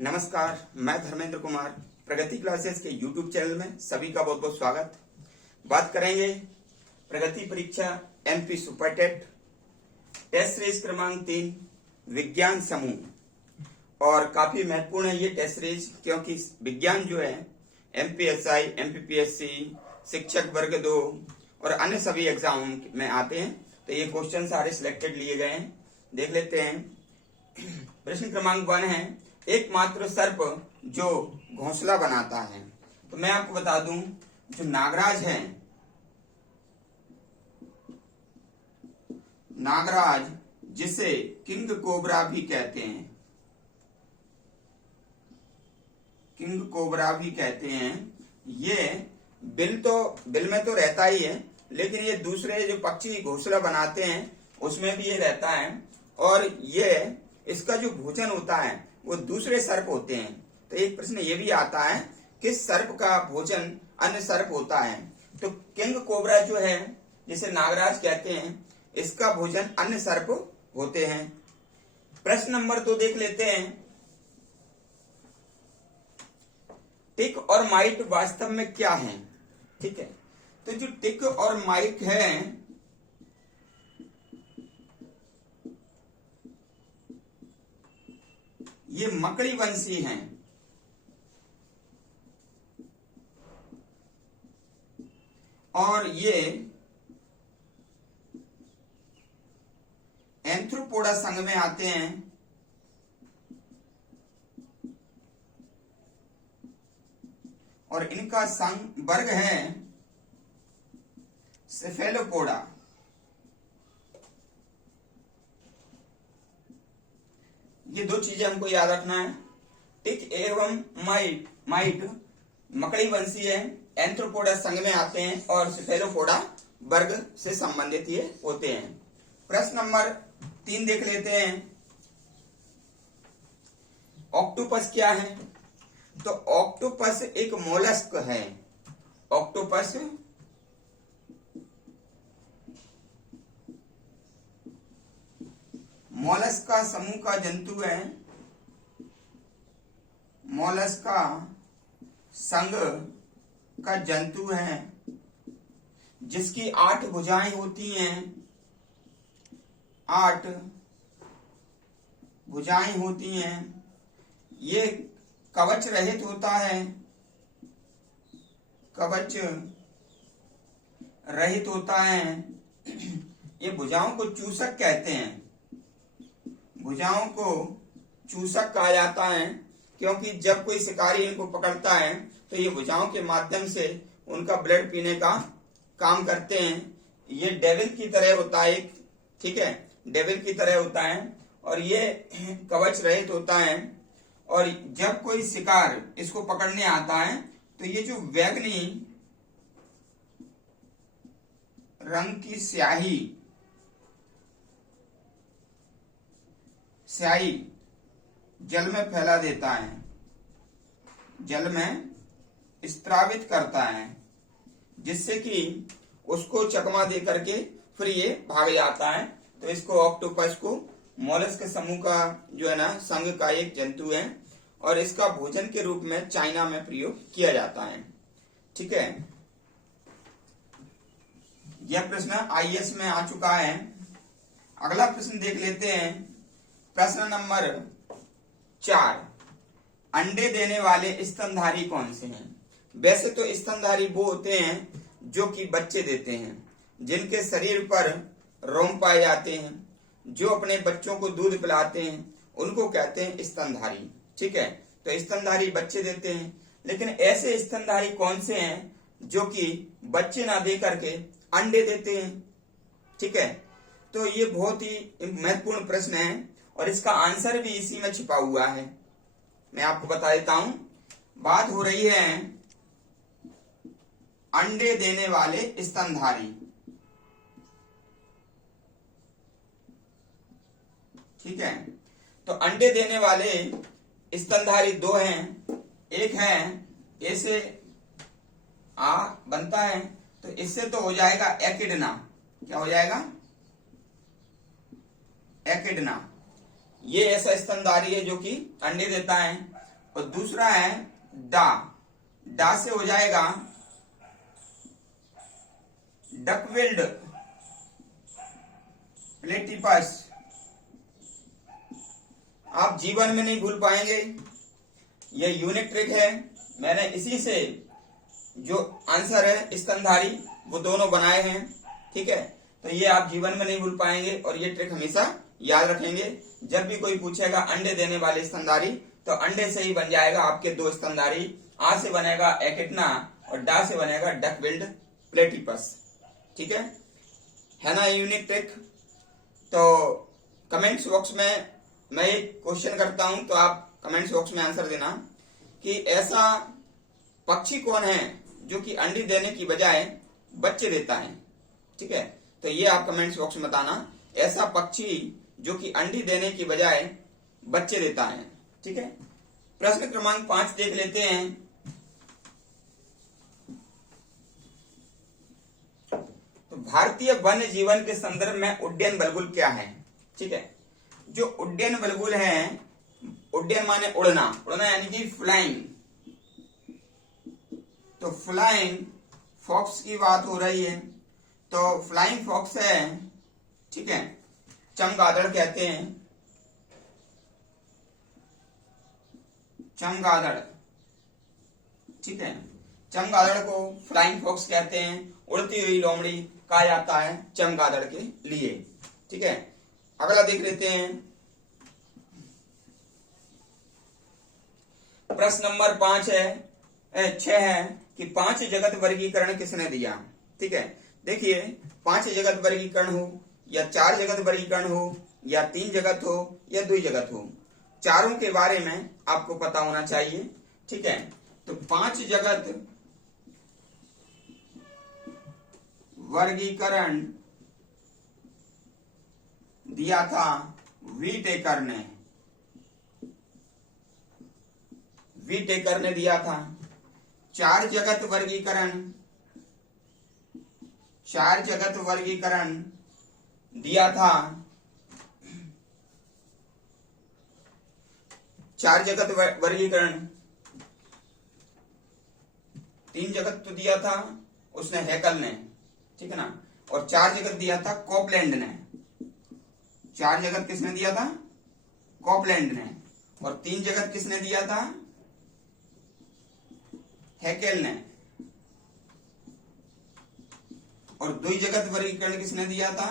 नमस्कार, मैं धर्मेंद्र कुमार प्रगति क्लासेस के YouTube चैनल में सभी का बहुत बहुत स्वागत। बात करेंगे प्रगति परीक्षा MP super TET test series क्रमांक 3 विज्ञान समूह। और काफी महत्वपूर्ण है ये टेस्ट सीरीज, क्योंकि विज्ञान जो है MPSI, MPPSC, शिक्षक वर्ग 2 और अन्य सभी एग्जाम में आते हैं। तो ये क्वेश्चन सारे सिलेक्टेड लिए गए हैं, देख लेते हैं। प्रश्न क्रमांक 1 है, एकमात्र सर्प जो घोंसला बनाता है। तो मैं आपको बता दूं, जो नागराज है, नागराज जिसे किंग कोबरा भी कहते हैं, किंग कोबरा भी कहते हैं, ये बिल में तो रहता ही है, लेकिन ये दूसरे जो पक्षी घोंसला बनाते हैं उसमें भी ये रहता है। और ये इसका जो भोजन होता है वो दूसरे सर्प होते हैं। तो एक प्रश्न ये भी आता है, किस सर्प का भोजन अन्य सर्प होता है। तो किंग कोबरा जो है, जिसे नागराज कहते हैं, इसका भोजन अन्य सर्प होते हैं। प्रश्न नंबर 2 देख लेते हैं। टिक और माइट वास्तव में क्या है। ठीक है, तो जो टिक और माइट है, ये मकड़ी वंशी हैं। और ये एंथ्रोपोडा संघ में आते हैं। और इनका संघ वर्ग है सेफेलोपोडा। ये दो चीजें हमको याद रखना है। टिक एवं माइट मकड़ी वंशी है, एंथ्रोपोडा संघ में आते हैं और सेफेलोपोडा वर्ग से संबंधित ये होते हैं। प्रश्न नंबर 3 देख लेते हैं। ऑक्टोपस क्या है। तो ऑक्टोपस एक मोलस्क है। ऑक्टोपस मोलस्का समूह का जंतु है, मोलस्का संघ का जंतु है, जिसकी 8 भुजाएं होती हैं। 8 भुजाएं होती हैं। ये कवच रहित होता है, कवच रहित होता है। ये भुजाओं को चूसक कहते हैं। भुजाओं को चूसक कहा जाता है, क्योंकि जब कोई शिकारी इनको पकड़ता है तो ये भुजाओं के माध्यम से उनका ब्लड पीने का काम करते हैं। ये डेविल की तरह होता है, ठीक है, डेविल की तरह होता है। और ये कवच रहित होता है। और जब कोई शिकार इसको पकड़ने आता है तो ये जो बैंगनी रंग की स्याही जल में फैला देता है, जल में स्त्रावित करता है, जिससे कि उसको चकमा दे करके फिर ये भाग जाता है। तो इसको ऑक्टोपस को मोलस्क समूह का जो है ना संघ का एक जंतु है, और इसका भोजन के रूप में चाइना में प्रयोग किया जाता है। ठीक है, यह प्रश्न IAS में आ चुका है। अगला प्रश्न देख लेते हैं। प्रश्न नंबर 4, अंडे देने वाले स्तनधारी कौन से हैं। वैसे तो स्तनधारी वो होते हैं जो कि बच्चे देते हैं, जिनके शरीर पर रोम पाए जाते हैं, जो अपने बच्चों को दूध पिलाते हैं, उनको कहते हैं स्तनधारी। ठीक है, तो स्तनधारी बच्चे देते हैं। लेकिन ऐसे स्तनधारी कौन से हैं जो कि बच्चे ना दे करके अंडे देते हैं। ठीक है, तो ये बहुत ही महत्वपूर्ण प्रश्न है, और इसका आंसर भी इसी में छिपा हुआ है। मैं आपको बता देता हूं। बात हो रही है अंडे देने वाले स्तनधारी। ठीक है, तो अंडे देने वाले स्तनधारी 2 हैं। एक है ए से आ बनता है, तो इससे तो हो जाएगा एकिडना। क्या हो जाएगा? एकिडना। ये ऐसा स्तनधारी है जो कि अंडे देता है। और दूसरा है डा। डा से हो जाएगा डकविल्ड प्लेटिपस। आप जीवन में नहीं भूल पाएंगे, ये यूनिक ट्रिक है। मैंने इसी से जो आंसर है स्तनधारी वो दोनों बनाए हैं, ठीक है। तो ये आप जीवन में नहीं भूल पाएंगे और ये ट्रिक हमेशा याद रखेंगे। जब भी कोई पूछेगा अंडे देने वाले स्तनधारी, तो अंडे से ही बन जाएगा आपके दो स्तनधारी। आ से बनेगा एकिडना और डा से बनेगा डकविल्ड प्लेटिपस, ठीक है ना यूनिक ट्रिक। तो कमेंट्स बॉक्स में मैं एक क्वेश्चन करता हूं, तो आप कमेंट्स बॉक्स में आंसर देना कि ऐसा पक्षी कौन है जो कि अंडे देने की बजाय बच्चे देता है, ठीक है। तो ये आप कमेंट्स बॉक्स में बताना, ऐसा पक्षी जो कि अंडे देने की बजाय बच्चे देता है, ठीक है। प्रश्न क्रमांक 5 देख लेते हैं। तो भारतीय वन्य जीवन के संदर्भ में उड्डयन बलबुल क्या है, ठीक है। जो उड्डयन बलबुल है, उड्डयन माने उड़ना, उड़ना यानी कि फ्लाइंग। तो फ्लाइंग फॉक्स की बात हो रही है, तो फ्लाइंग फॉक्स है, ठीक है। चमगादड़ कहते हैं, चमगादड़, ठीक है। चमगादड़ को फ्लाइंग फॉक्स कहते हैं। उड़ती हुई लोमड़ी कहा जाता है चमगादड़ के लिए, ठीक है। अगला देख लेते हैं। प्रश्न नंबर 6 है कि 5 जगत वर्गीकरण किसने दिया, ठीक है। देखिए 5 जगत वर्गीकरण हो या 4 जगत वर्गीकरण हो या 3 जगत हो या 2 जगत हो, चारों के बारे में आपको पता होना चाहिए, ठीक है। तो 5 जगत वर्गीकरण दिया था वीटेकर ने, वीटेकर ने दिया था। 4 जगत वर्गीकरण, 4 जगत वर्गीकरण दिया था, 4 जगत वर्गीकरण, 3 जगत तो दिया था उसने हैकल ने, ठीक है ना। और 4 जगत दिया था कॉपलैंड ने। 4 जगत किसने दिया था? कॉपलैंड ने। और 3 जगत किसने दिया था? हैकेल ने। और 2 जगत वर्गीकरण किसने दिया था?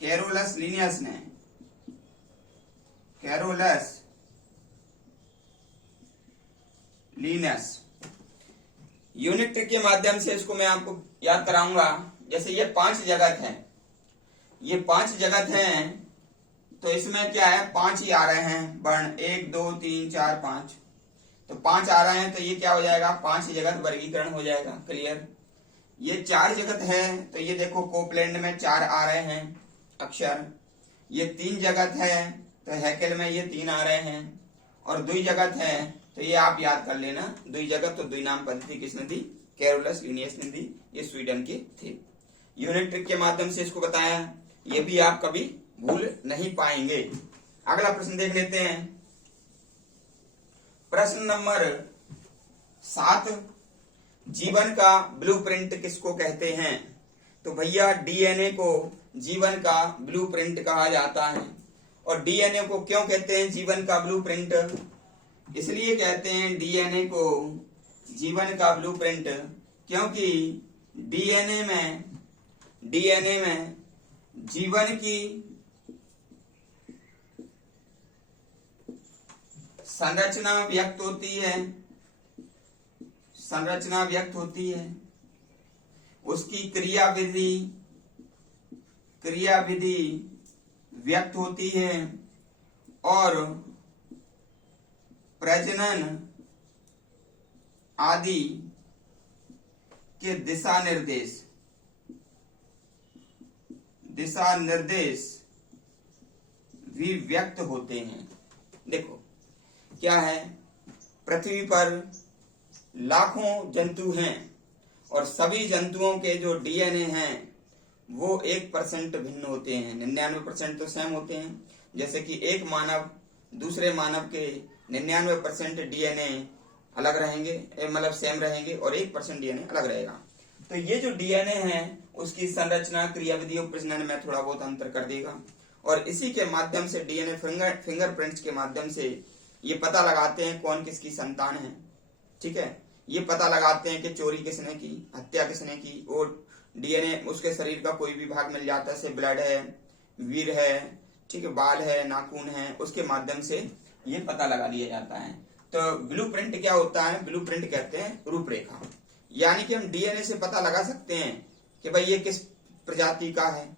कैरोलस लिनियस ने, कैरोलस लिनियस। यूनिट ट्रिक के माध्यम से इसको मैं आपको याद कराऊंगा। जैसे ये 5 जगत है, ये 5 जगत हैं, तो इसमें क्या है 5 ही आ रहे हैं वर्ण, 1 2 3 4 5, तो 5 आ रहे हैं, तो ये क्या हो जाएगा 5 जगत वर्गीकरण हो जाएगा। क्लियर। ये 4 जगत है, तो ये देखो कोपलैंड में 4 आ रहे हैं अक्षर। ये 3 जगत है, तो हैकेल में ये 3 आ रहे हैं। और 2 जगत है, तो ये आप याद कर लेना 2 जगत, तो 2 नाम पद्धति किसने दी? कैरोलस लिनियस ने दी। ये स्वीडन के थे। यूनिट ट्रिक के माध्यम से इसको बताया, ये भी आप कभी भूल नहीं पाएंगे। अगला प्रश्न देख लेते हैं। प्रश्न नंबर 7, जीवन का ब्लूप्रिंट किसको कहते हैं? तो भैया डीएनए को जीवन का ब्लूप्रिंट कहा जाता है। और डीएनए को क्यों कहते हैं जीवन का ब्लूप्रिंट? इसलिए कहते हैं डीएनए को जीवन का ब्लूप्रिंट, क्योंकि डीएनए में जीवन की संरचना व्यक्त होती है, उसकी क्रियाविधि व्यक्त होती है, और प्रजनन आदि के दिशा निर्देश भी व्यक्त होते हैं। देखो क्या है, पृथ्वी पर लाखों जंतु हैं और सभी जंतुओं के जो डीएनए हैं वो 1% भिन्न होते हैं, 99% तो सेम होते हैं। जैसे कि एक मानव दूसरे मानव के 99% डीएनए अलग रहेंगे, मतलब सेम रहेंगे, और 1% डीएनए अलग रहेगा। तो ये जो डीएनए है उसकी संरचना, क्रियाविधि और प्रजनन में थोड़ा बहुत अंतर कर देगा, और इसी के माध्यम से डीएनए फिंगरप्रिंट्स के माध्यम से ये पता लगाते हैं कौन किसकी संतान है। ठीक है, ये पता लगाते हैं कि चोरी किसने की, हत्या किसने की, और डीएनए उसके शरीर का कोई भी भाग मिल जाता है, जैसे ब्लड है, वीर है, ठीक है, बाल है, नाखून है, उसके माध्यम से ये पता लगा लिया जाता है। तो ब्लूप्रिंट क्या होता है? ब्लूप्रिंट कहते हैं रूपरेखा, यानी कि हम डीएनए से पता लगा सकते हैं कि भाई ये किस प्रजाति का है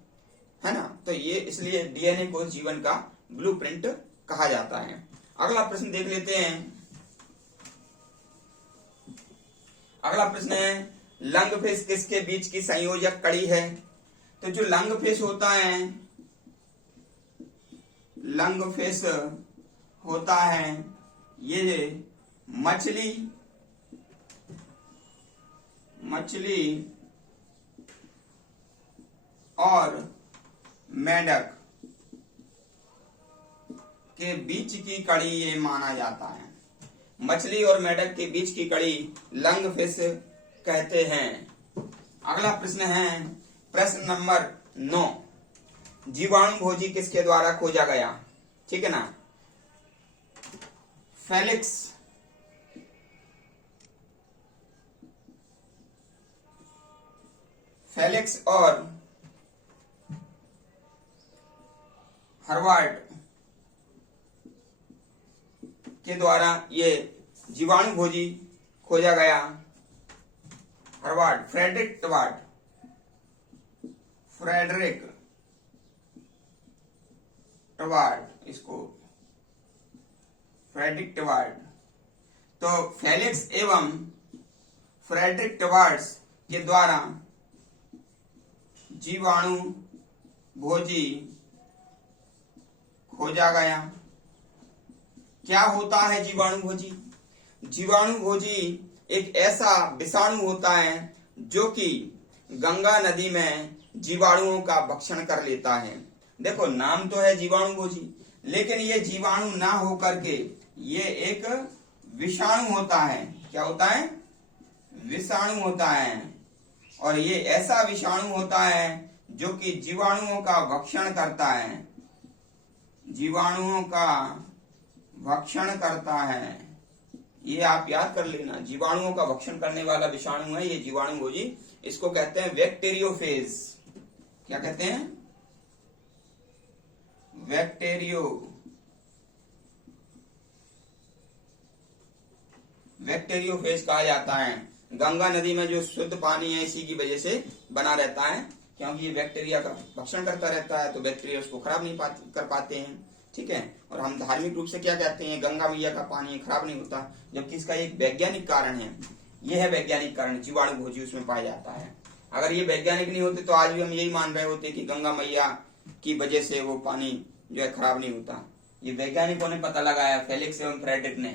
ना। तो ये इसलिए डीएनए को जीवन का ब्लूप्रिंट कहा जाता है। अगला प्रश्न देख लेते हैं। अगला प्रश्न है, लंगफिश किसके बीच की संयोजक कड़ी है? तो जो लंगफिश होता है, लंगफिश होता है ये मछली और मेंढक के बीच की कड़ी ये माना जाता है। मछली और मेंढक के बीच की कड़ी लंगफिश कहते हैं। अगला प्रश्न है, प्रश्न नंबर 9, जीवाणु भोजी किसके द्वारा खोजा गया? ठीक है ना। फेलिक्स और हार्वर्ड के द्वारा ये जीवाणु भोजी खोजा गया। हार्वर्ड, फ्रेडरिक टवार्ड, इसको फ्रेडरिक टवार्ड। तो फेलिक्स एवं फ्रेडरिक टवार्ड्स के द्वारा जीवाणु भोजी खोजा गया। क्या होता है जीवाणु भोजी? जीवाणु भोजी एक ऐसा विषाणु होता है जो कि गंगा नदी में जीवाणुओं का भक्षण कर लेता है। देखो, नाम तो है जीवाणु भोजी, लेकिन ये जीवाणु ना होकर के ये एक विषाणु होता है। क्या होता है? विषाणु होता है, और ये ऐसा विषाणु होता है जो कि जीवाणुओं का भक्षण करता है, जीवाणुओं का भक्षण करता है। ये आप याद कर लेना, जीवाणुओं का भक्षण करने वाला विषाणु है ये जीवाणु भोजी। इसको कहते हैं बैक्टीरियोफेज। क्या कहते हैं? बैक्टीरियोफेज कहा जाता है। गंगा नदी में जो शुद्ध पानी है इसी की वजह से बना रहता है, क्योंकि ये बैक्टीरिया का भक्षण करता रहता है, तो बैक्टीरिया उसको खराब नहीं कर पाते हैं। ठीक है, और हम धार्मिक रूप से क्या कहते हैं? गंगा मैया का पानी खराब नहीं होता, जबकि इसका एक वैज्ञानिक कारण है। ये है वैज्ञानिक कारण, जीवाणु भोजी उसमें पाया जाता है। अगर ये वैज्ञानिक नहीं होते तो आज भी हम यही मान रहे होते कि गंगा मैया की वजह से वो पानी जो है खराब नहीं होता। ये वैज्ञानिकों ने पता लगाया, फेलिक्स एवं फ्रेडरिक ने,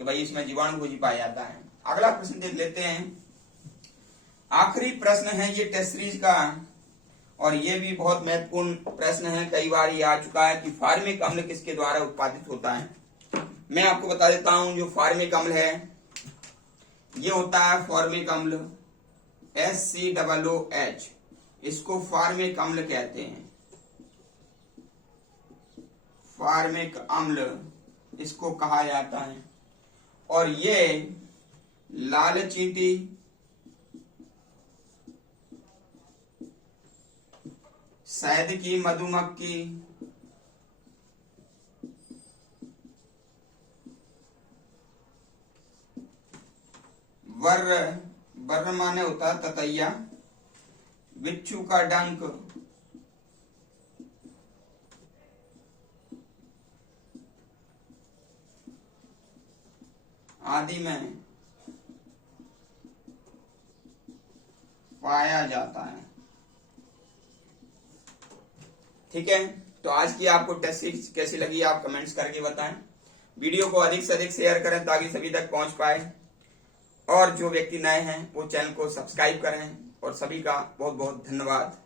कि भाई इसमें जीवाणु भोजी पाया जाता है। अगला प्रश्न देख लेते हैं। आखिरी प्रश्न है ये टेस्ट सीरीज का, और ये भी बहुत महत्वपूर्ण प्रश्न है, कई बार ये आ चुका है कि फार्मिक अम्ल किसके द्वारा उत्पादित होता है। मैं आपको बता देता हूं, जो फार्मिक अम्ल है ये होता है फॉर्मिक अम्ल, HCOOH, इसको फार्मिक अम्ल कहते हैं। फार्मिक अम्ल इसको कहा जाता है, और ये लाल चींटी, शहद की मधुमक्खी, वर्र माने होता है ततैया, बिच्छू का डंक, आदि में पाया जाता है। ठीक है, तो आज की आपको टेस्ट सीरीज कैसी लगी आप कमेंट्स करके बताएं। वीडियो को अधिक से अधिक शेयर करें ताकि सभी तक पहुंच पाए, और जो व्यक्ति नए हैं वो चैनल को सब्सक्राइब करें, और सभी का बहुत बहुत धन्यवाद।